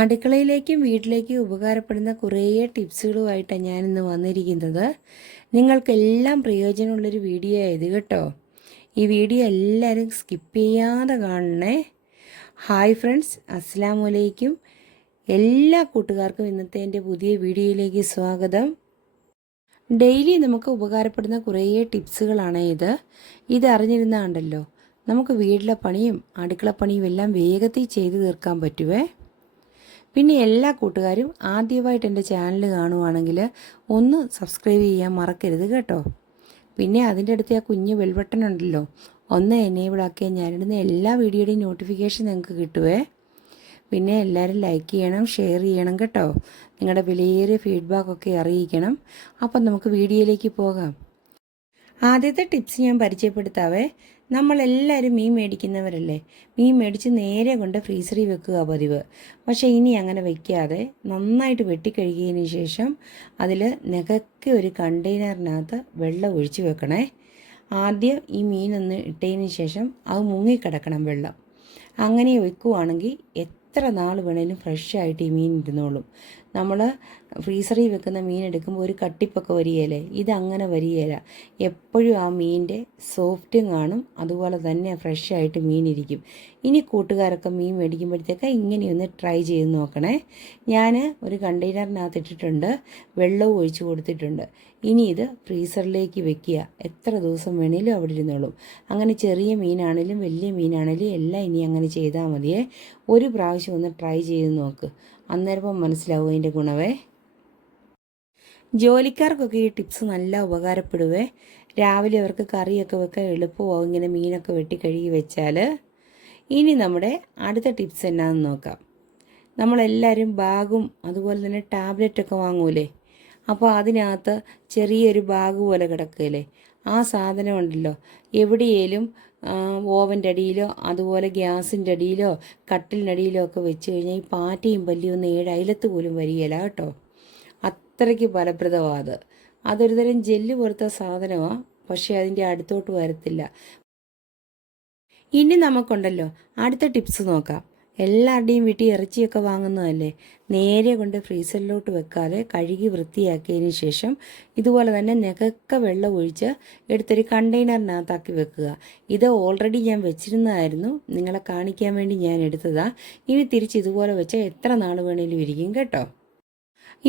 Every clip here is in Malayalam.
അടുക്കളയിലേക്കും വീട്ടിലേക്കും ഉപകാരപ്പെടുന്ന കുറേ ടിപ്സുകളുമായിട്ടാണ് ഞാനിന്ന് വന്നിരിക്കുന്നത്. നിങ്ങൾക്കെല്ലാം പ്രയോജനമുള്ളൊരു വീഡിയോ ആയത് കേട്ടോ. ഈ വീഡിയോ എല്ലാവരും സ്കിപ്പ് ചെയ്യാതെ കാണണേ. ഹായ് ഫ്രണ്ട്സ്, അസ്സലാമു അലൈക്കും. എല്ലാ കൂട്ടുകാർക്കും ഇന്നത്തെ എൻ്റെ പുതിയ വീഡിയോയിലേക്ക് സ്വാഗതം. ഡെയിലി നമുക്ക് ഉപകാരപ്പെടുന്ന കുറേ ടിപ്സുകളാണ് ഇത് അറിഞ്ഞിരുന്നാണ്ടല്ലോ നമുക്ക് വീട്ടിലെ പണിയും അടുക്കളപ്പണിയും എല്ലാം വേഗത്തിൽ ചെയ്തു തീർക്കാൻ പറ്റുവേ. പിന്നെ എല്ലാ കൂട്ടുകാരും ആദ്യമായിട്ട് എൻ്റെ ചാനൽ കാണുവാണെങ്കിൽ ഒന്ന് സബ്സ്ക്രൈബ് ചെയ്യാൻ മറക്കരുത് കേട്ടോ. പിന്നെ അതിൻ്റെ അടുത്ത് ആ കുഞ്ഞ് ബെൽ ബട്ടൺ ഉണ്ടല്ലോ, ഒന്ന് എനേബിൾ ആക്കിയാൽ ഞാനിടുന്ന എല്ലാ വീഡിയോയുടെയും നോട്ടിഫിക്കേഷൻ നിങ്ങൾക്ക് കിട്ടുവേ. പിന്നെ എല്ലാവരും ലൈക്ക് ചെയ്യണം, ഷെയർ ചെയ്യണം കേട്ടോ. നിങ്ങളുടെ വിലയേറിയ ഫീഡ്ബാക്കൊക്കെ അറിയിക്കണം. അപ്പം നമുക്ക് വീഡിയോയിലേക്ക് പോകാം. ആദ്യത്തെ ടിപ്സ് ഞാൻ പരിചയപ്പെടുത്താവേ. നമ്മളെല്ലാവരും മീൻ മേടിക്കുന്നവരല്ലേ. മീൻ മേടിച്ച് നേരെ കൊണ്ട് ഫ്രീസറിൽ വെക്കുക പതിവ്. പക്ഷേ ഇനി അങ്ങനെ വയ്ക്കാതെ നന്നായിട്ട് വെട്ടിക്കഴുകിയതിന് ശേഷം അതിൽ നികക്കെ ഒരു കണ്ടെയ്നറിനകത്ത് വെള്ളം ഒഴിച്ച് വെക്കണേ. ആദ്യം ഈ മീനൊന്ന് ഇട്ടതിന് ശേഷം അത് മുങ്ങിക്കിടക്കണം വെള്ളം. അങ്ങനെ വെക്കുവാണെങ്കിൽ എത്ര നാൾ വേണേലും ഫ്രഷായിട്ട് ഈ മീൻ ഇരുന്നോളും. നമ്മൾ ഫ്രീസറിൽ വെക്കുന്ന മീൻ എടുക്കുമ്പോൾ ഒരു കട്ടിപ്പൊക്കെ വരികയില്ലേ, ഇതങ്ങനെ വരികയില്ല. എപ്പോഴും ആ മീനിൻ്റെ സോഫ്റ്റും കാണും, അതുപോലെ തന്നെ ഫ്രഷായിട്ട് മീനിരിക്കും. ഇനി കൂട്ടുകാരൊക്കെ മീൻ മേടിക്കുമ്പോഴത്തേക്ക് ഇങ്ങനെയൊന്ന് ട്രൈ ചെയ്ത് നോക്കണേ. ഞാൻ ഒരു കണ്ടെയ്നറിനകത്ത് ഇട്ടിട്ടുണ്ട്, വെള്ളവും ഒഴിച്ച് കൊടുത്തിട്ടുണ്ട്. ഇനി ഇത് ഫ്രീസറിലേക്ക് വെക്കുക. എത്ര ദിവസം വേണേലും അവിടെ ഇരുന്നോളും. അങ്ങനെ ചെറിയ മീനാണേലും വലിയ മീനാണേലും എല്ലാം ഇനി അങ്ങനെ ചെയ്താൽ മതിയേ. ഒരു പ്രാവശ്യം ഒന്ന് ട്രൈ ചെയ്ത് നോക്ക്, അന്നേരം മനസ്സിലാവും അതിൻ്റെ ഗുണവേ. ജോലിക്കാർക്കൊക്കെ ഈ ടിപ്സ് നല്ല ഉപകാരപ്പെടുവേ. രാവിലെ അവർക്ക് കറിയൊക്കെ വെക്കാൻ എളുപ്പമാവും ഇങ്ങനെ മീനൊക്കെ വെട്ടി കഴുകി വെച്ചാൽ. ഇനി നമ്മുടെ അടുത്ത ടിപ്സ് എന്നാന്ന് നോക്കാം. നമ്മളെല്ലാവരും ബാഗും അതുപോലെ തന്നെ ടാബ്ലറ്റൊക്കെ വാങ്ങൂലേ. അപ്പോൾ അതിനകത്ത് ചെറിയൊരു ബാഗ് പോലെ കിടക്കുകയില്ലേ, ആ സാധനം ഉണ്ടല്ലോ എവിടെയേലും ഓവൻ്റെ അടിയിലോ അതുപോലെ ഗ്യാസിൻ്റെ അടിയിലോ കട്ടിലിൻ്റെ അടിയിലോ ഒക്കെ വെച്ച് കഴിഞ്ഞാൽ ഈ പാറ്റയും പല്ലിയൊന്നും അയലത്ത് പോലും വരികയില്ല കേട്ടോ. അത്രയ്ക്ക് ഫലപ്രദമാണ്. അതൊരു തരം ജെല്ല് പോലത്തെ സാധനമാണ്, പക്ഷേ അതിൻ്റെ അടുത്തോട്ട് വരത്തില്ല. ഇനി നമുക്കുണ്ടല്ലോ അടുത്ത ടിപ്സ് നോക്കാം. എല്ലാവരുടെയും വീട്ടിൽ ഇറച്ചിയൊക്കെ വാങ്ങുന്നതല്ലേ, നേരെ കൊണ്ട് ഫ്രീസറിലോട്ട് വെക്കാതെ കഴുകി വൃത്തിയാക്കിയതിന് ശേഷം ഇതുപോലെ തന്നെ നികക്ക വെള്ളം ഒഴിച്ച് എടുത്തൊരു കണ്ടെയ്നറിനകത്താക്കി വെക്കുക. ഇത് ഓൾറെഡി ഞാൻ വെച്ചിരുന്നതായിരുന്നു, നിങ്ങളെ കാണിക്കാൻ വേണ്ടി ഞാൻ എടുത്തതാണ്. ഇനി തിരിച്ച് ഇതുപോലെ വെച്ചാൽ എത്ര നാൾ വേണേലും ഇരിക്കും കേട്ടോ.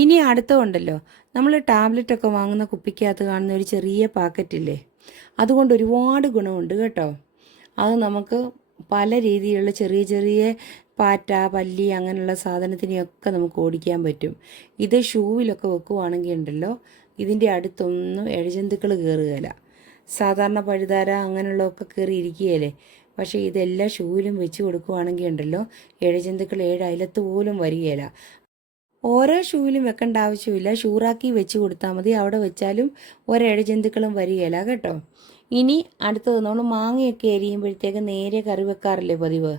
ഇനി അടുത്തതുണ്ടല്ലോ, നമ്മൾ ടാബ്ലറ്റൊക്കെ വാങ്ങുന്ന കുപ്പിക്കകത്ത് കാണുന്ന ഒരു ചെറിയ പാക്കറ്റില്ലേ, അതുകൊണ്ട് ഒരുപാട് ഗുണമുണ്ട് കേട്ടോ. അത് നമുക്ക് പല രീതിയിലുള്ള ചെറിയ ചെറിയ പാറ്റ പല്ലി അങ്ങനെയുള്ള സാധനത്തിനെയൊക്കെ നമുക്ക് ഓടിക്കാൻ പറ്റും. ഇത് ഷൂവിലൊക്കെ വെക്കുവാണെങ്കിൽ ഉണ്ടല്ലോ ഇതിൻ്റെ അടുത്തൊന്നും ഇഴജന്തുക്കൾ കയറുകയില്ല. സാധാരണ പഴുതാര അങ്ങനെയുള്ളതൊക്കെ കയറി ഇരിക്കുകയല്ലേ, പക്ഷേ ഇതെല്ലാം ഷൂവിലും വെച്ച് കൊടുക്കുവാണെങ്കിൽ ഉണ്ടല്ലോ ഇഴജന്തുക്കൾ അയലത്ത് പോലും വരികയില്ല. ഓരോ ഷൂവിലും വെക്കേണ്ട ആവശ്യമില്ല, ഷൂറാക്കി വെച്ച് കൊടുത്താൽ മതി. അവിടെ വെച്ചാലും ഒരിഴജന്തുക്കളും വരികയില്ല കേട്ടോ. ഇനി അടുത്തത് നമ്മൾ മാങ്ങയൊക്കെ അരിയുമ്പോഴത്തേക്ക് നേരെ കറി വെക്കാറില്ലേ പതിവ്.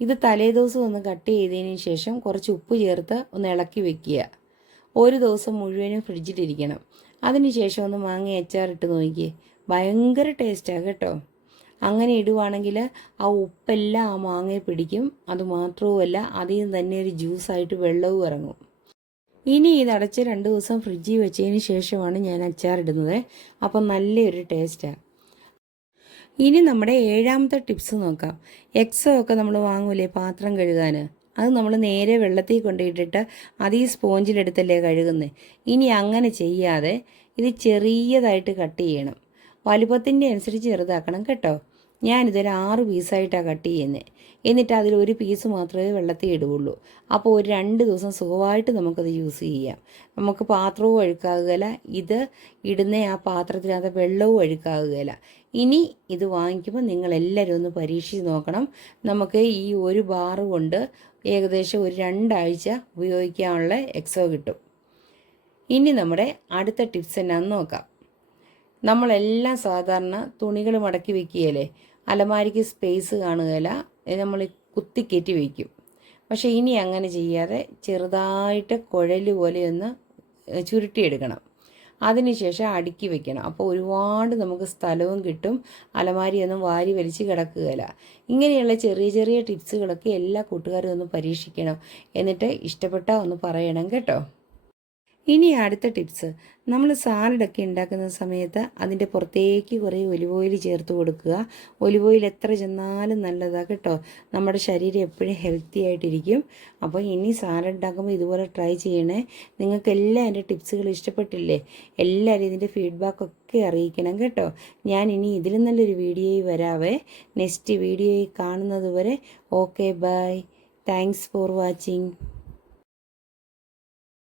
ഇത് തലേദിവസം ഒന്ന് കട്ട് ചെയ്തതിന് ശേഷം കുറച്ച് ഉപ്പ് ചേർത്ത് ഒന്ന് ഇളക്കി വെക്കുക. ഒരു ദിവസം മുഴുവനും ഫ്രിഡ്ജിലിരിക്കണം. അതിനുശേഷം ഒന്ന് മാങ്ങ അച്ചാറിട്ട് നോക്കിയേ, ഭയങ്കര ടേസ്റ്റാണ് കേട്ടോ. അങ്ങനെ ഇടുവാണെങ്കിൽ ആ ഉപ്പെല്ലാം ആ മാങ്ങയെ പിടിക്കും. അതുമാത്രവുമല്ല അതിൽ നിന്ന് തന്നെ ഒരു ജ്യൂസായിട്ട് വെള്ളവും ഇറങ്ങും. ഇനി ഇതടച്ച് 2 ദിവസം ഫ്രിഡ്ജിൽ വെച്ചതിന് ശേഷമാണ് ഞാൻ അച്ചാറിടുന്നത്. അപ്പം നല്ലൊരു ടേസ്റ്റാണ്. ഇനി നമ്മുടെ 7ാമത്തെ ടിപ്സ് നോക്കാം. എക്സോ ഒക്കെ നമ്മൾ വാങ്ങൂലേ പാത്രം കഴുകാൻ, അത് നമ്മൾ നേരെ വെള്ളത്തിൽ കൊണ്ടിട്ടിട്ട് അത് ഈ സ്പോഞ്ചിലെടുത്തല്ലേ കഴുകുന്നത്. ഇനി അങ്ങനെ ചെയ്യാതെ ഇത് ചെറിയതായിട്ട് കട്ട് ചെയ്യണം. വലുപ്പത്തിൻ്റെ അനുസരിച്ച് ചെറുതാക്കണം കേട്ടോ. ഞാനിതൊരു 6 പീസായിട്ടാണ് കട്ട് ചെയ്യുന്നത്. എന്നിട്ട് അതിലൊരു പീസ് മാത്രമേ വെള്ളത്തിൽ ഇടുകയുള്ളൂ. അപ്പോൾ ഒരു 2 ദിവസം സുഖമായിട്ട് നമുക്കത് യൂസ് ചെയ്യാം. നമുക്ക് പാത്രവും അഴുക്കാകുകയില്ല, ഇത് ഇടുന്ന ആ പാത്രത്തിനകത്ത് വെള്ളവും അഴുക്കാകുകയില്ല. ഇനി ഇത് വാങ്ങിക്കുമ്പോൾ നിങ്ങളെല്ലാവരും ഒന്ന് പരീക്ഷിച്ച് നോക്കണം. നമുക്ക് ഈ ഒരു ബാറ് കൊണ്ട് ഏകദേശം ഒരു 2 ആഴ്ച ഉപയോഗിക്കാനുള്ള എക്സോ കിട്ടും. ഇനി നമ്മുടെ അടുത്ത ടിപ്സ് എന്നാന്ന് നോക്കാം. നമ്മളെല്ലാം സാധാരണ തുണികൾ മടക്കി വെക്കുകയല്ലേ, അലമാരിക്ക് സ്പേസ് കാണുകയില്ല, നമ്മൾ കുത്തിക്കയറ്റി വയ്ക്കും. പക്ഷേ ഇനി അങ്ങനെ ചെയ്യാതെ ചെറുതായിട്ട് കുഴൽ പോലെ ഒന്ന് ചുരുട്ടിയെടുക്കണം. അതിനുശേഷം അടുക്കി വെക്കണം. അപ്പോൾ ഒരുപാട് നമുക്ക് സ്ഥലവും കിട്ടും, അലമാരിയൊന്നും വാരി വലിച്ച് കിടക്കുകയില്ല. ഇങ്ങനെയുള്ള ചെറിയ ചെറിയ ടിപ്സുകളൊക്കെ എല്ലാ കൂട്ടുകാരും ഒന്ന് പരീക്ഷിക്കണം. എന്നിട്ട് ഇഷ്ടപ്പെട്ടാൽ ഒന്ന് പറയണം കേട്ടോ. ഇനി അടുത്ത ടിപ്സ്, നമ്മൾ സാലഡൊക്കെ ഉണ്ടാക്കുന്ന സമയത്ത് അതിൻ്റെ പുറത്തേക്ക് കുറേ ഒലിവ് ഓയിൽ ചേർത്ത് കൊടുക്കുക. ഒലിവ് ഓയിൽ എത്ര ചെന്നാലും നല്ലതാണ് കേട്ടോ, നമ്മുടെ ശരീരം എപ്പോഴും ഹെൽത്തി ആയിട്ടിരിക്കും. അപ്പോൾ ഇനി സാലഡ് ഉണ്ടാക്കുമ്പോൾ ഇതുപോലെ ട്രൈ ചെയ്യണേ. നിങ്ങൾക്കെല്ലാം എൻ്റെ ടിപ്സുകൾ ഇഷ്ടപ്പെട്ടില്ലേ? എല്ലാവരും ഇതിൻ്റെ ഫീഡ്ബാക്കൊക്കെ അറിയിക്കണം കേട്ടോ. ഞാൻ ഇനി ഇതിലും നല്ലൊരു വീഡിയോയിൽ വരാവേ. നെക്സ്റ്റ് വീഡിയോയിൽ കാണുന്നത് വരെ okay bye. Thanks for watching.